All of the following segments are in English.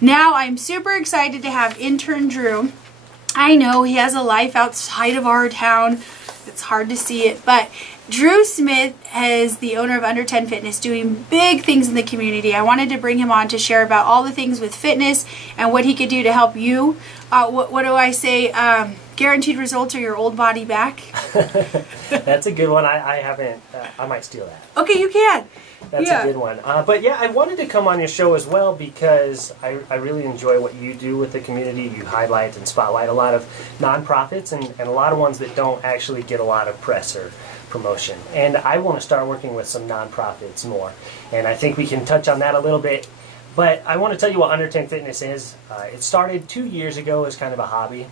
Now I'm super excited to have intern Drew. I know he has a life outside of our town. It's hard to see it, but Drew Smith is the owner of Under10 Fitness, doing big things in the community. I wanted to bring him on to share about all the things with fitness and what he could do to help you. What do I say? Guaranteed results are your old body back. That's a good one. I haven't. I might steal that. Okay, you can. That's a good one. But yeah, I wanted to come on your show as well because I really enjoy what you do with the community. You highlight and spotlight a lot of nonprofits and a lot of ones that don't actually get a lot of press or promotion. And I want to start working with some nonprofits more. And I think we can touch on that a little bit. But I want to tell you what Under10 Fitness is. It started 2 years ago as kind of a hobby.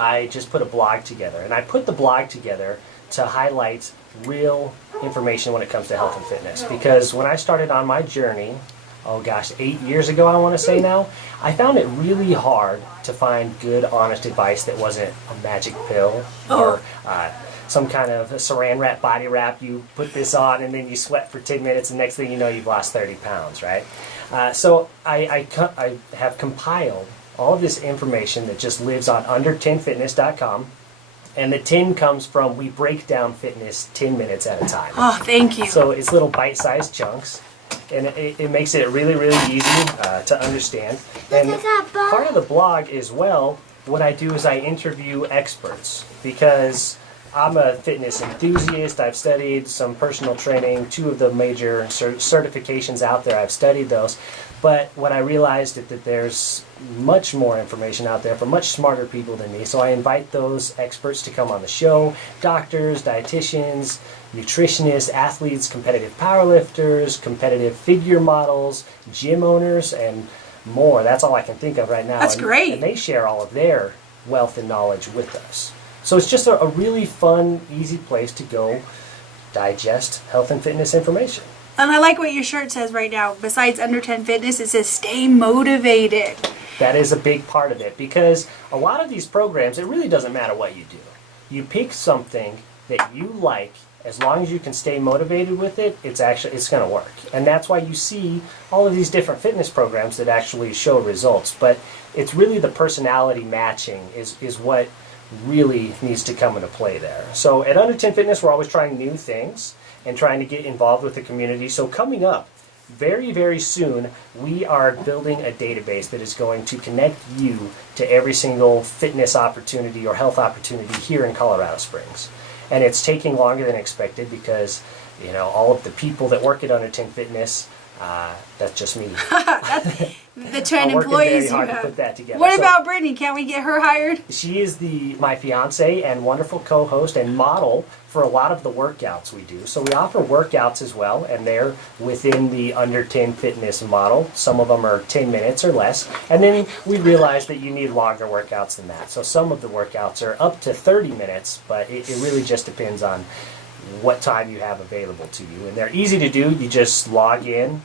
I just put a blog together. And I put the blog together to highlight real information when it comes to health and fitness. Because when I started on my journey, 8 years ago I want to say now, I found it really hard to find good, honest advice that wasn't a magic pill or some kind of saran wrap body wrap. You put this on and then you sweat for 10 minutes and next thing you know you've lost 30 pounds, right? So I have compiled all of this information that just lives on under10fitness.com. And the 10 comes from we break down fitness 10 minutes at a time. Oh, thank you. So it's little bite-sized chunks. And it makes it really, really easy to understand. And part of the blog as well, what I do is I interview experts. Because I'm a fitness enthusiast. I've studied some personal training, 2 of the major certifications out there. I've studied those. But what I realized is that there's much more information out there for much smarter people than me. So I invite those experts to come on the show. Doctors, dietitians, nutritionists, athletes, competitive powerlifters, competitive figure models, gym owners, and more. That's all I can think of right now. That's great. And they share all of their wealth and knowledge with us. So it's just a really fun, easy place to go digest health and fitness information. And I like what your shirt says right now. Besides Under10 Fitness, it says stay motivated. That is a big part of it because a lot of these programs, it really doesn't matter what you do. You pick something that you like, as long as you can stay motivated with it, it's going to work. And that's why you see all of these different fitness programs that actually show results. But it's really the personality matching is what really needs to come into play there. So at Under10 Fitness, we're always trying new things and trying to get involved with the community. So coming up very, very soon, we are building a database that is going to connect you to every single fitness opportunity or health opportunity here in Colorado Springs. And it's taking longer than expected because, all of the people that work at Under10 Fitness, that's just me. The 10 employees you have. To put that together. What about Brittany? Can't we get her hired? She is my fiance and wonderful co-host and model for a lot of the workouts we do. So we offer workouts as well, and they're within the Under10 Fitness model. Some of them are 10 minutes or less. And then we realize that you need longer workouts than that. So some of the workouts are up to 30 minutes, but it really just depends on what time you have available to you. And they're easy to do. You just log in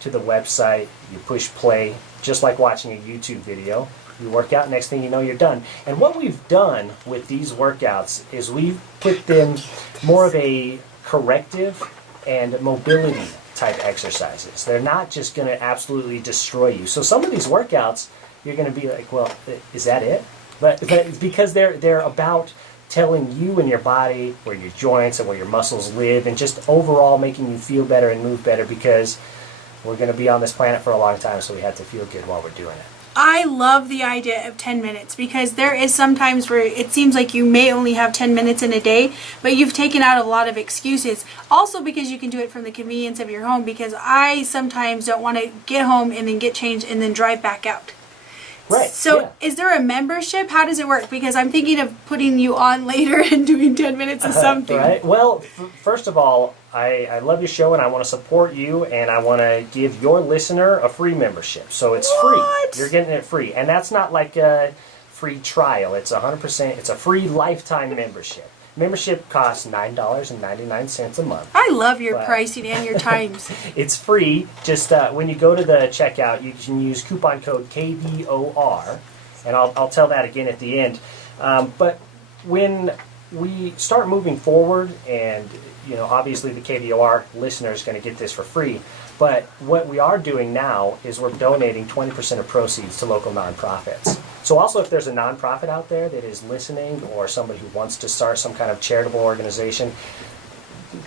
to the website, you push play, just like watching a YouTube video. You work out, next thing you know, you're done. And what we've done with these workouts is we've put them more of a corrective and mobility type exercises. They're not just going to absolutely destroy you. So some of these workouts, you're going to be like, well, is that it? But because they're about telling you and your body where your joints and where your muscles live and just overall making you feel better and move better because we're going to be on this planet for a long time, so we have to feel good while we're doing it. I love the idea of 10 minutes because there is sometimes where it seems like you may only have 10 minutes in a day, but you've taken out a lot of excuses. Also because you can do it from the convenience of your home, because I sometimes don't want to get home and then get changed and then drive back out. Right. So is there a membership? How does it work? Because I'm thinking of putting you on later and doing 10 minutes of something. Right. Well, first of all, I love your show and I want to support you and I want to give your listener a free membership. So it's free. You're getting it free. And that's not like a free trial. It's 100%. It's a free lifetime membership. Membership costs $9.99 a month. I love your pricing and your times. It's free. Just when you go to the checkout, you can use coupon code KVOR, and I'll tell that again at the end. But when we start moving forward, and obviously the KVOR listener is going to get this for free, But what we are doing now is we're donating 20% of proceeds to local nonprofits. So also if there's a nonprofit out there that is listening or somebody who wants to start some kind of charitable organization,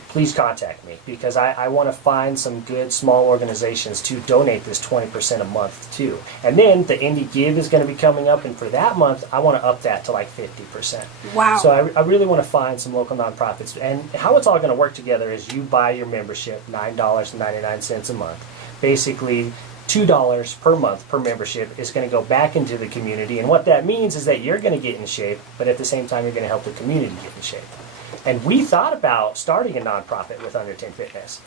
please contact me because I want to find some good small organizations to donate this 20% a month to. And then the Indie Give is going to be coming up, and for that month, I want to up that to like 50%. Wow. So I really want to find some local nonprofits. And how it's all going to work together is you buy your membership, $9.99 a month. Basically, $2 per month per membership is going to go back into the community. And what that means is that you're going to get in shape, but at the same time, you're going to help the community get in shape. And we thought about starting a nonprofit with Under10 Fitness,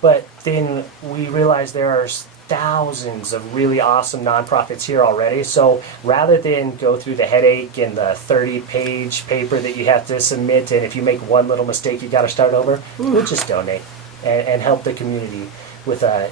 but then we realized there are thousands of really awesome nonprofits here already. So rather than go through the headache and the 30-page paper that you have to submit, and if you make one little mistake, you got to start over, we'll just donate and help the community with a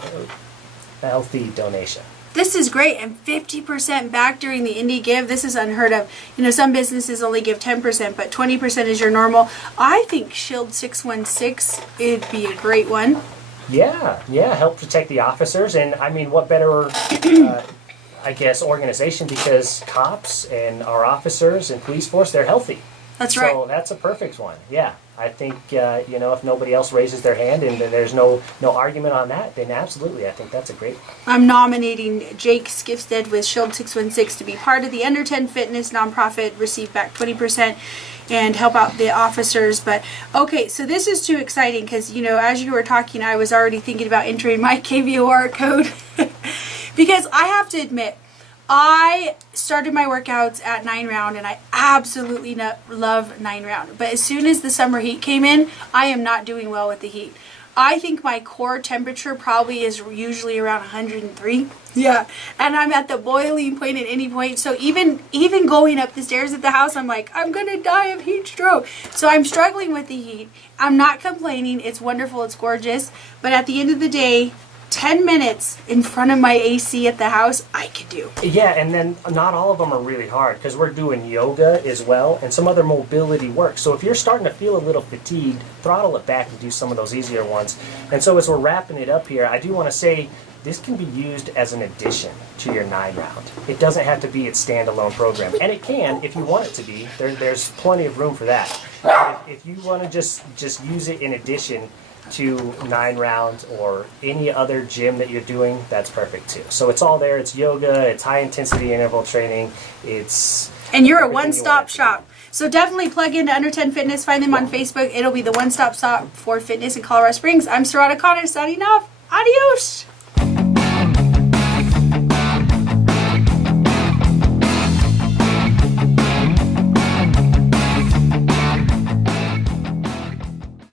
healthy donation. This is great, and 50% back during the Indie Give. This is unheard of. You know, some businesses only give 10%, but 20% is your normal. I think Shield 616 would be a great one. Yeah, help protect the officers, and I mean, what better, I guess, organization, because cops and our officers and police force, they're healthy. That's right. So that's a perfect one. Yeah, I think if nobody else raises their hand and there's no argument on that, then absolutely, I think that's a great one. I'm nominating Jake Skifstead with Shield 616 to be part of the Under10 Fitness nonprofit, receive back 20%, and help out the officers. But okay, so this is too exciting because, as you were talking, I was already thinking about entering my KVOR code because I have to admit, I started my workouts at 9 round and I absolutely love 9 round. But as soon as the summer heat came in, I am not doing well with the heat. I think my core temperature probably is usually around 103. Yeah. And I'm at the boiling point at any point. So even going up the stairs at the house, I'm like, I'm going to die of heat stroke. So I'm struggling with the heat. I'm not complaining. It's wonderful. It's gorgeous. But at the end of the day, 10 minutes in front of my AC at the house, I could do. Yeah, and then not all of them are really hard because we're doing yoga as well and some other mobility work. So if you're starting to feel a little fatigued, throttle it back and do some of those easier ones. And so as we're wrapping it up here, I do want to say this can be used as an addition to your 9 round. It doesn't have to be its standalone program. And it can if you want it to be. There's plenty of room for that. If you want to just use it in addition to 9 rounds or any other gym that you're doing, that's perfect too. So it's all there. It's yoga, it's high intensity interval training, and you're a one-stop shop. So definitely plug into Under10 Fitness, find them on Facebook. It'll be the one-stop shop for fitness in Colorado Springs. I'm Sarada Connor signing off. Adios!